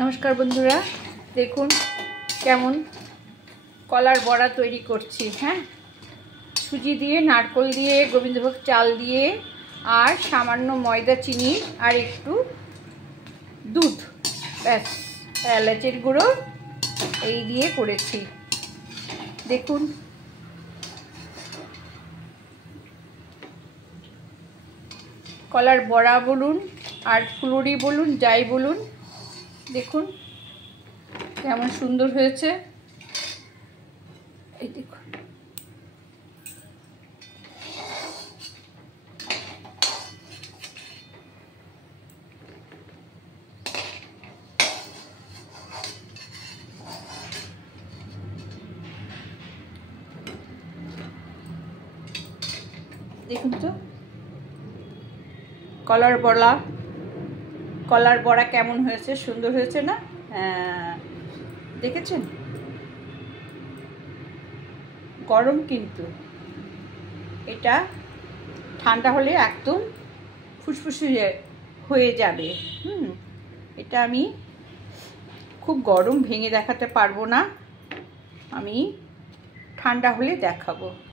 নমস্কার বন্ধুরা, দেখুন কেমন কলার বড়া তৈরি করছি। হ্যাঁ, সুজি দিয়ে, নারকেল দিয়ে, গোবিন্দভোগ চাল দিয়ে আর সামান্য ময়দা, চিনি আর একটু দুধ, ব্যাস, এলাচের গুঁড়ো এই দিয়ে করেছি। দেখুন কলার বড়া বলুন আর ফুলুরি বলুন, যাই বলুন, দেখুন কেমন সুন্দর হয়েছে। এই দেখুন, দেখুন তো কলার বড়া কেমন হয়েছে, সুন্দর হয়েছে না? দেখেছেন? গরম, কিন্তু এটা ঠান্ডা হলে একদম ফুসফুসে হয়ে যাবে। এটা আমি খুব গরম ভেঙে দেখাতে পারবো না, আমি ঠান্ডা হলে দেখাবো।